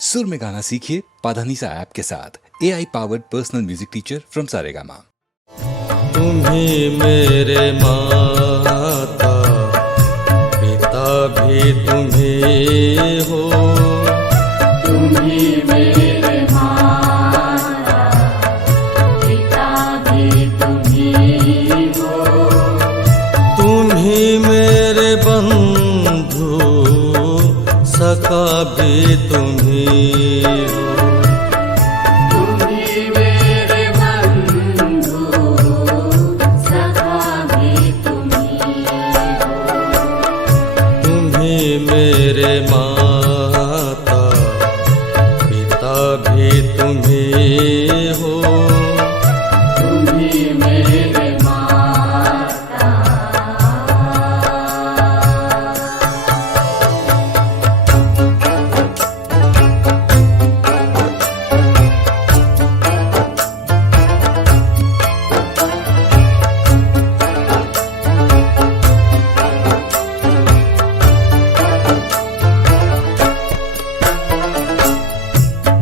सुर में गाना सीखिए पाधानीसा ऐप के साथ। AI powered personal music teacher from Saregama. तुम्ही मेरे माता पिता भी तुम्ही हो, तुम्ही मेरे माता पिता भी तुम्ही हो, तुम्ही मेरे बंधु सखा भी तुम्ही हो, तुम्ही मेरे बंधु सखा भी तुम्ही हो, तुम्ही मेरे माता पिता भी तुम्ही हो, तुम्ही मेरे माता।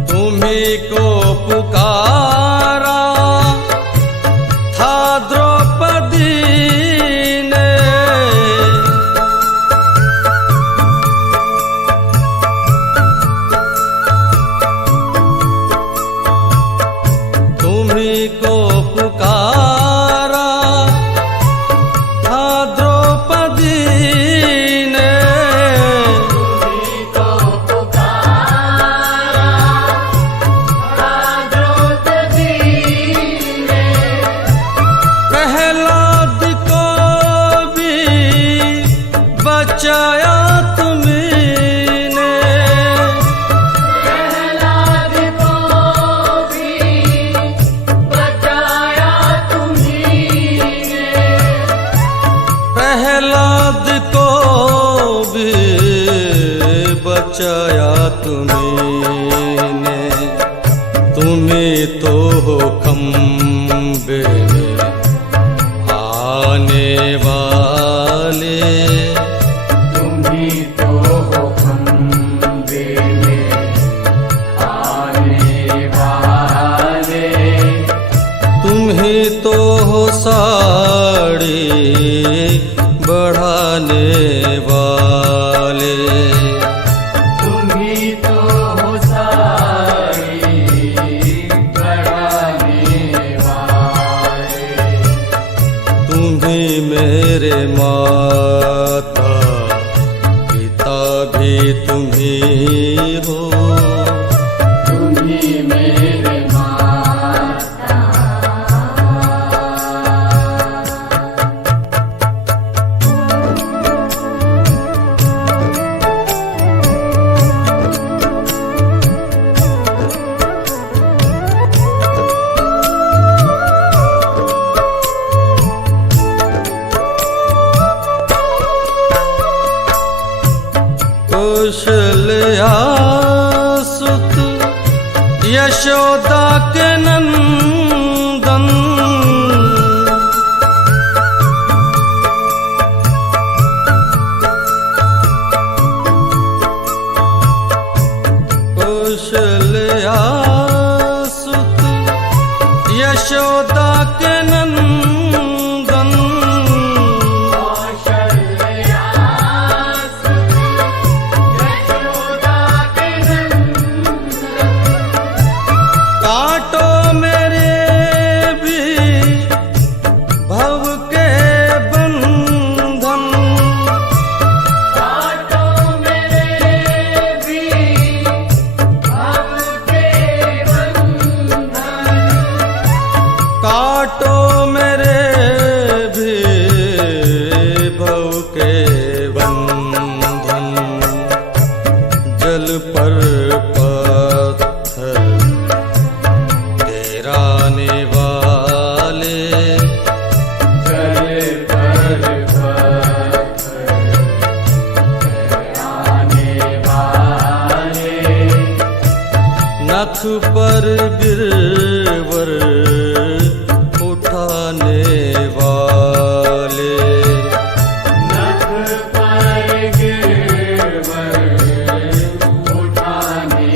तुम्ही को पुकारा था द्रौपदी ने, तुम्ही को पुकारा था द्रौपदी ने, प्रहलाद को भी बचाया तुमने, प्रहलाद को भी बचाया तुम्ही ने, प्रहलाद को भी बचाया तुमने, तुम्ही तो हो खंबे में आने वाले, तुम्ही तो हो खंबे में आने वाले, तुम्ही तो हो साड़ी बढ़ाने वाले, तुम्ही तो हो सारी बढ़ाने वाले, तुम्ही मेरे माता पिता भी तुम्ही हो, तुम्ही मेरे माता। कौशल्या सुत यशोदा के नंदन, कौशल्या सुत यशोदा के नंदन, कांटो मेरे भी भव के बंधन, काटो मेरे भी भव के बंधन, काटो मेरे भी भव के बंधन, जल पर पत्थर गिराने वाले, जल पर पत्थर आने वाले, नख पर गिरवर उठाने वाले, नख पर गिरवर उठाने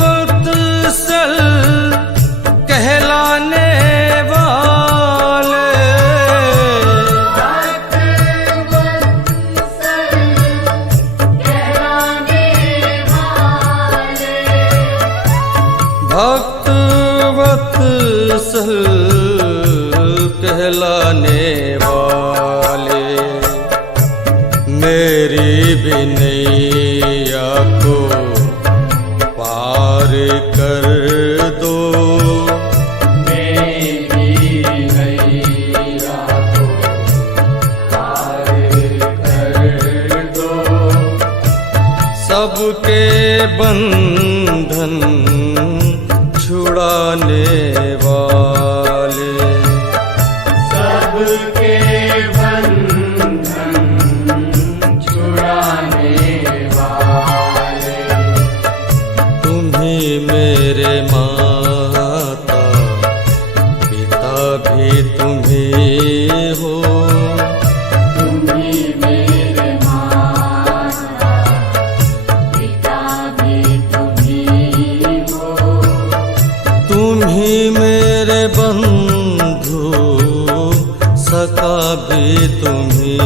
वत्सल कहलाने वाले, भक्त वत्सल कहलाने वाले, भक्त वत्सल कहलाने वाले, मेरी भी नैया को पार कर दो, मेरी नैया को पार कर दो, सबके बंधन छुड़ाने वाले, सबके बंधन छुड़ाने वाले, तुम्ही मेरे माता पिता भी तुम्ही हो, तुम्ही मेरे माता पिता भी तुम्ही हो, तुम्ही मेरे बंधु सखा भी तुम्ही